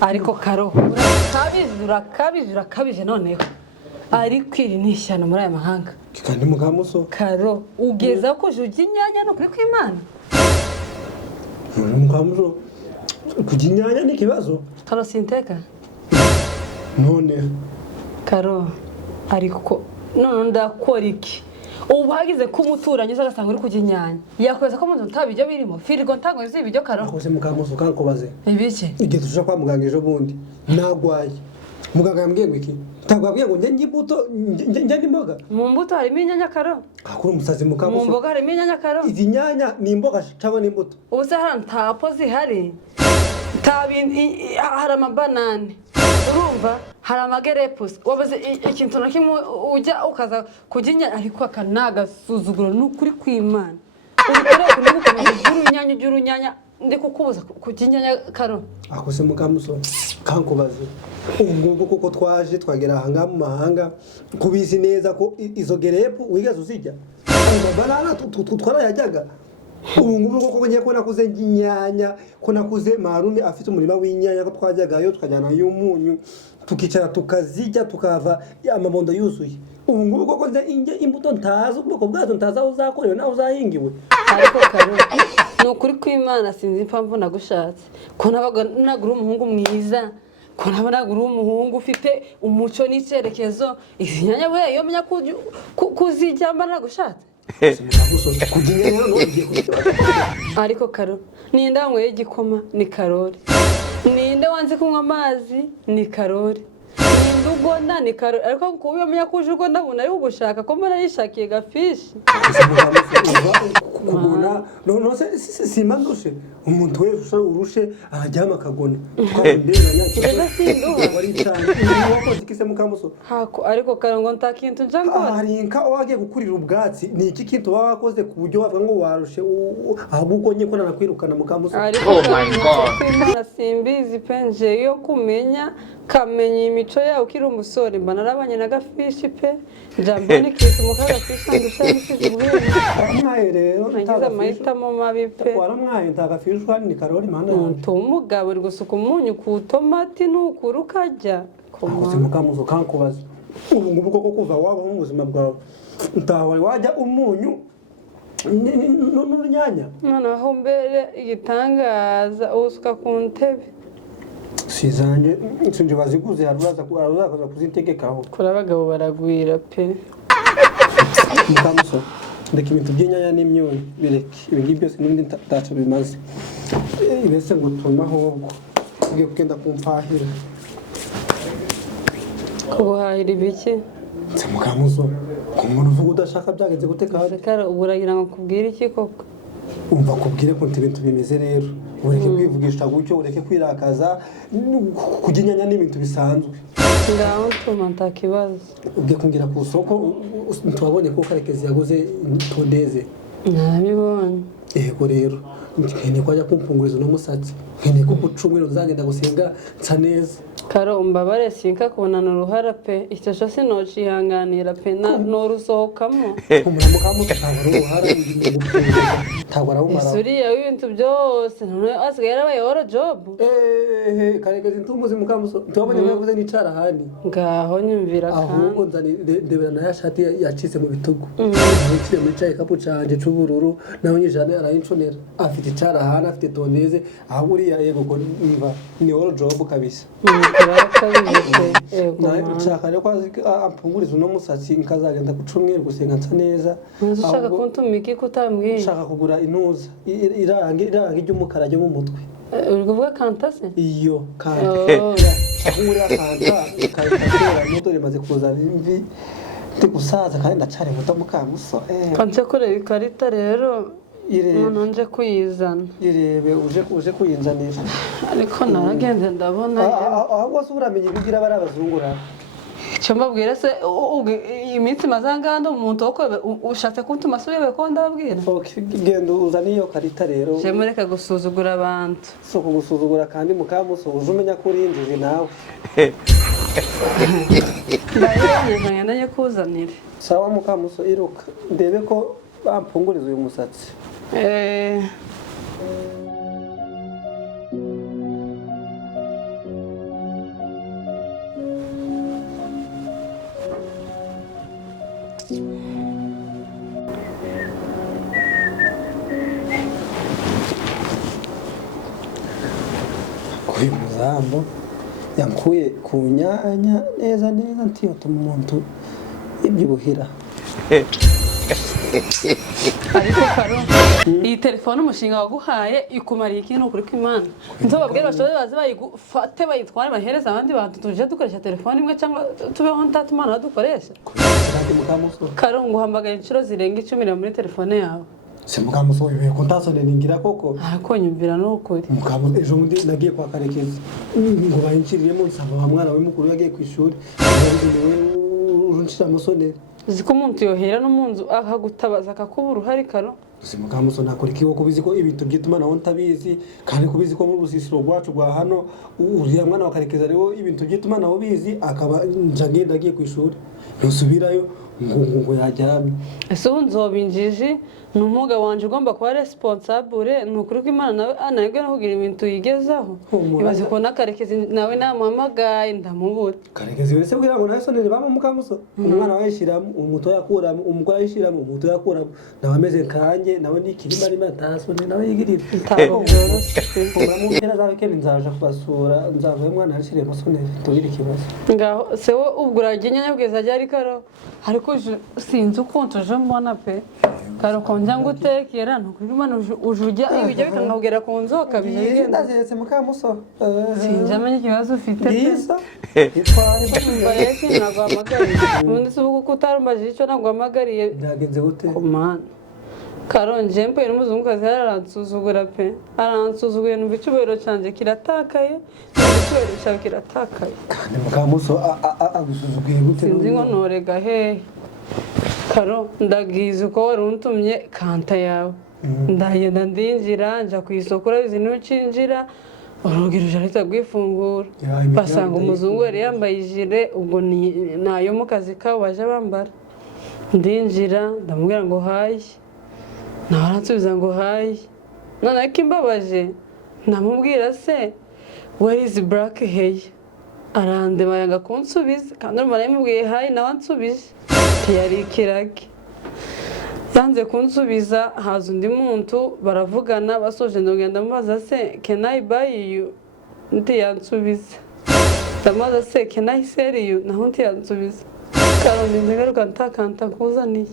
ariko karo urakabije noneho ariko iri ni ishyano muri aya mahanga kandi Mukamusoni karo ugeza ko ujya inyanya no kuri kw'Imana Mukamusoni kujya inyanya ni ikibazo karo sinteka none karo ariko none ndakora iki ubu hagize ko umuturanyi uzagasanga uri kujya inyanya yakweza ko munzu ntabijyo birimo firigo ntango zibijyo karo akoze Mukamusoni kankubaze ibiki igihe tuja kwa muganga ejo bundi nagwaye muganga yambwiye ngo iki ntagwabwiye ngo njye imbuto njye n'imboga mu mbuto harimo inyanya karo akuri umusazi Mukamusoni mu mboga harimo inyanya karo izi nyanya ni imboga cyangwa ni imbuto ubu se hari ntapo zihari hari amabanane urumva hari amagerepusi wabaze ikintu na kimwe ujya ukaza kujya inyanya ariko aka ni agasuzuguro ni ukuri kw'Imana urunyanya ndi kukubuza kujya inyanya karo akoze Mukamusoni kankubaze ubwo kuko twaje twagera aha mu mahanga kubizi neza ko izo gerepu wigaze uzijya banana twarayajyaga ubu ngubu koko ngiye ko nakuze inyanya ko nakuze marume afite umurima w'inyanya ko twajyagayo tukajyana y'umunyu tukicara tukazijya tukava amabondo yuzuye ubu ngubu koko nze imbuto ntazo ubwoko bwazo ntaza aho uzakorewe naho uzahingiwe ariko karo ni ukuri kw'Imana sinzi impamvu nagushatse ko nabaga nagura umuhungu mwiza ko nagura umuhungu ufite umuco n'icyerekezo izi nyanya we iyo menya kuzijya mba nagushatse ariko karo ninde wanyweye igikoma ni Karori ninde wanze kunywa amazi ni Karori ninde ugona ni Karori ariko kuba iyo menya kuje ugona abona ari kugushaka ko mbona yishakiye gafishi kugona no simba ndushe umuntu wese urushe arajyama akagona twabenderanya rega sinduha wari cyane wakoze ikise Mukamusoni hako ariko karo ngo ntakintu nja ngo arinka wagiye gukurira ubwatsi ni iki kintu wakoze ku buryo wavuga ngo warushe ahubwo ugonye ko nanakwirukana Mukamusoni oh my god Imana simbizi penje yo kumenya kamenya imico yawe ukiri umusore mba narabanye na gafishi pe jambo ni kitu mukaga fishi ndusha nishije ubwenge waramwaye rero nagize amahitamo mabi pe waramwaye ntagafishi hano ni Karori mana umugabo uri gusuka umunyu ku tomati n'ukuru ukajya akoze Mukamusoni kankubaza ubu ngubu koko kuva wabaho mu buzima bwawe ntawari wajya umunyu n'urunyanya noneho mbere igitangaza usuka ku ntebe sizanje sinje baziguze haruza kuzitegekaho kuri abagabo baragwira pe Mukamusoni ndeka ibintu by'inyanya n'imyunyu bireke ibindi byose n'ibindi ntacyo bimaze ibese ngo tumaho ubwo ugiye kugenda kumfahira kubuhahira ibiki Mukamusoni ku muntu uvuga udashaka byagenze guteka hari kara uburagira ngo kubwire iki koko umva kubwire ko ibintu bimeze rero ureke kwivugisha gutyo ureke kwirakaza kujya inyanya n'ibintu bisanzwe ngaho ntuma ntakibazo ugiye kumbwira ku isoko ntwabonye ko Karekezi yaguze tondeze nabibonye yego rero nkeneye ko ajya kumpunguriza uno musatsi nkeneye ko gucumwira uzagenda gusenga nsa neza karo umbabare sinka kubonana uruhara pe icyo sinocihanganira pe norusohokamo Mukamusoni ntabwo ari uruhara ntabwo arawumara isuriya w'ibintu byose asigaye yarabaye oro job Karekezi ntumuzi Mukamusoni ntwabonye ko yavuze n'icara ahandi ngaho nyumvira ahubwo ndebera na ya shati yacitse mu bitugu ntikire muri cya gikapu canje c'ubururu nawe nyijana arayinshonera afite icara ahandi afite tondeze aho uriya yego ko ni oro job kabisa nshaka rero ko ampunguriza uno musatsi nkazagenda gucumwera gusenga nsa neza ushaka kuntuma iki kutambwiye nshaka kugura inuza irangi ry'umukara ryo mu mutwe uri kuvuga kanta se iyo kanta ngurira kanta ikayitera moto rimaze kuzana imvi ndi gusaza kandi ndacari muto Mukamusoni kanje kureba ikarita rero umuntu nje kuyizana irebe uje kuyinzanisha ariko naragenze ndabona ahubwo se uramenye ibigira bari abazungura icyo mbabwira se iminsi mazanganda umuntu wako ushatse kuntuma asubire ko ndababwira genda uzane iyo karita rero je mureka gusuzugura abantu so kugusuzugura kandi Mukamusoni umenya ko uri injiji nawe ndabonye nanye kuzanira sawa Mukamusoni iruka ndebe ko bampunguriza uyu musatsi uyu muzambo yankuye ku nyanya neza ntiyotuma umuntu ibyibuhira ariko karo iyi telefone umushinga waguhaye ikumariye ikintu kuri kw'Imana nzobabwira bashobore baze bayigufate bayitware bahereza abandi bantu tuje dukoresha telefone imwe cyangwa tubeho ntatumana dukoresha karo nguhamagaye inshuro zirenga 10 muri telefone yawe se Mukamusoni biye kontasone ningira koko akonyumvira n'ukuri Mukamusoni ejo ndi nagiye kwa Karekezi ngo bayinciriremo nsaba wa mwana we mukuru yagiye ku ishuri urunshira Musoni ziko umuntu yohera n'umunzu akagutabaza akakubura uhari karo se Mukamusoni akora ikigo kubizi ko ibintu by'itumanaho ntabizi kandi kubizi ko mu rusisiro rwacu rwa hano uriya mwana wa Karekezi ariwo ibintu by'itumanaho bizi akaba njangiye ndagiye ku ishuri ntusubirayo ngo yajyamye ese nzobinjiji n'umuga wanje ugomba kuba responsable n'ukuri ko Imana nawe anayebwe no kugira ibintu yigezaho ibaze ko nakarekezi nawe namuhamagaye ndamubura Karekezi wese kugira ngo nasonere bama Mukamusoni umwana wayishiramo umuto yakuramo umugwa yishiramo umuto yakuramo nawe ameze kanje nawe nikirima ari matasone nawe yigirira ntabwo byoroshye uramubwira zawe kene nzaje kubasura nzavuye mwana arishire Musonere tubiri kibazo ngaho se wo ubwo uraginya bweza ryari karo ariko sinzi ukuntu uje mbona pe karo konja ngutekera nukuri Imana ujujya ibijya bikangahugera ku nzoka biye ndazetse Mukamusoni sinzi amenye ikibazo ufite bisa itwari bareke nagwamagariye ubundi se ubu kutarumbaje icyo nagwamagariye byagenze gute komana karonje mpe n'umuzungukazi aransuzugura pe aransuzuguye numva icyubahiro cyanjye kiratakaye icyubahiro cyawe kiratakaye kandi Mukamusoni agusuzuguye gute sinzi ngo norega hehe karo ndagize uko wari untumye kanta yawe ndagenda ndinjira nja ku isoko urabizi n'ucinjira urugi rujarita rwifungura basanga umuzungu yari yambaye ijire ubwo nayo mu kazi kabo baje bambara ndinjira ndamubwira ngo hayi nawe aransubiza ngo hayi none ariko imbabaje ndamubwira se where is black hair arandeba yanga kunsubiza kandi urumva narimubwiye hayi nawe ansubije ntiyari ikiragi yanze kunsubiza haza undi muntu baravugana basoje ndagenda mubaza se can I buy you ntiyansubiza ndamubaza se can I sell you naho ntiyansubiza karonde ndagaruka ntakanta kuzaniye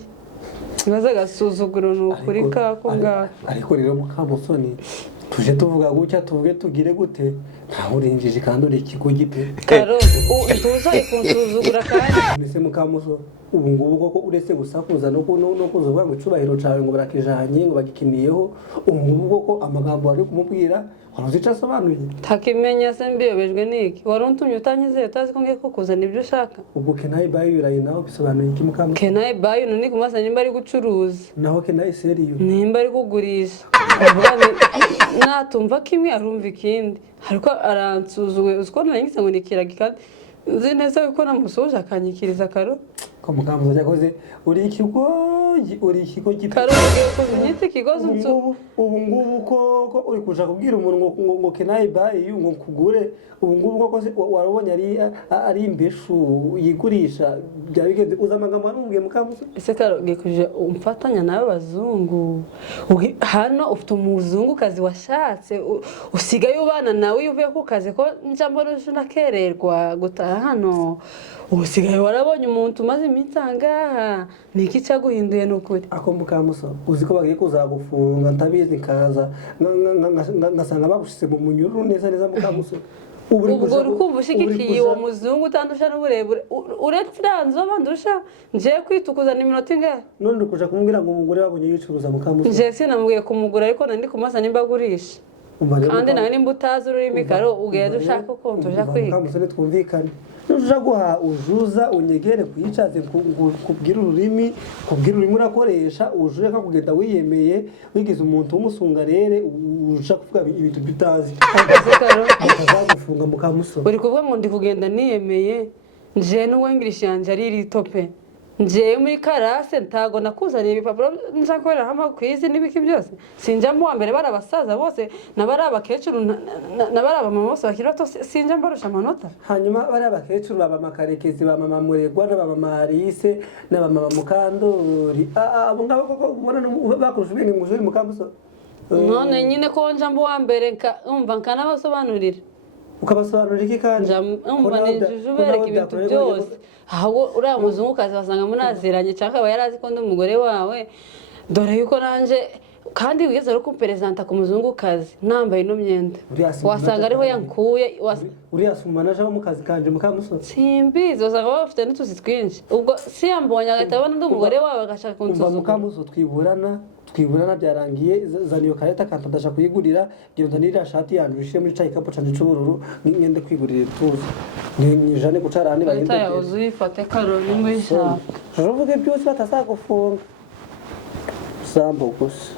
ibaze agasuzuguro ni ukuri kako ngaho ariko rero Mukamusoni tuje tuvuga gutya tuvuge tugire gute ntaho urinjije kandi uri ikigo gipe karo ntuza ikunsuzugura kandi mbese Mukamusoni ubu ngubu koko uretse gusakuza no kuzuvuga ngo icubahiro cawe ngo barakijanye ngo bagikiniyeho ubu ngubu koko amagambo wari kumubwira waruzica asobanuye takimenya se mbiyobejwe niki wari untumye utanyizeye utazi ko ngiye kukuzana ibyo ushaka ubwo can I buy you right now bisobanuye iki Mukamusoni can I buy you nini kumasa nimba ari gucuruza naho can I sell you nimba ari kugurisha natumva kimwe arumva ikindi ariko aransuzuguye uziko nanyise ngo nikiragi kandi nzi neza ko namusuje akanyikiriza karo ko Mukamusoni yakoze uri ikigo gipe karo ugiye kunyita ikigozi ubu ngubu koko uri kuja kubwira umuntu ngo can I buy you ngo kugure ubu ngubu koko warubonye ari imbeshu yigurisha byabigeze uza amagambo arumbuye Mukamusoni ese karo gikuje umfatanya nawe bazungu hano ufite umuzungu kazi washatse usigaye ubana nawe uvuye ku kazi ko njambo nakererwa gutaha hano usigaye warabonye umuntu umaze iminsi angaha niki cyaguhinduye nukuri ako Mukamusoni uzi ko bagiye kuzagufunga ntabizi kaza ngasanga bagushyize mu munyururu neza Mukamusoni ubwo uri kumva ushigikiye uwo muzungu utandusha n'uburebure uretse iranzo bandusha nje kwitukuzana iminota ingahe none uri kuja kumubwira ngo umugore wabonye yicuruza Mukamusoni nje sinamubwiye kumugura ariko nandi kumasa nimba agurisha kandi nawe nimba utazi ururimi karo ugenda ushaka ukuntu uja kwiga Mukamusoni twumvikane nuja guha ujuza unyegere kuyicaze kubwira ururimi urakoresha ujure ka kugenda wiyemeye wigize umuntu w'umusunga rere uja kuvuga ibintu bitazi akazagufunga Mukamusoni uri kuvuga ngo ndi kugenda niyemeye nje n'uwengirishi yanje ari ritope nje muri karase ntago nakuzaniye ibipapuro nzakorera hamwe kwizi n'ibiki byose sinjya mu wa mbere barabasaza bose nabari abakecuru nabari abamama bose bakira to sinjya mbarusha amanota hanyuma bari abakecuru baba makarekezi ba mama muregwa n'aba Marise n'aba mama Mukandori abo ngabo koko ubona bakurusha ibintu muzuri Mukamusoni none nyine ko nja mu wa mbere umva nkanabasobanurira ukabasobanurira iki kandi umva ninjuje ubereka ibintu byose aho uriya muzungukazi basanga munaziranye cyangwa akaba yari azi ko ndi umugore wawe dore yuko nanje kandi wigeze ari kumperezanta ku muzungukazi nambaye ino myenda wasanga ariho yankuye uriya sumanaje wo mu kazi kanje Mukamusoni simbizi wasanga bafite n'utuzi twinshi ubwo si yambonye agahita abona ndi umugore wawe agashaka kunsuzuma Mukamusoni twiburana byarangiye zaniyo kareta kandi ndasha kuyigurira ngira ndanira shati yanjye ushire muri cyayi kapo canje cy'ubururu ngende kwigurira tuzi njane gucarani bagende kareta yawe uzifate karoni muri shaka uvuge byose batazagufunga sambo gusa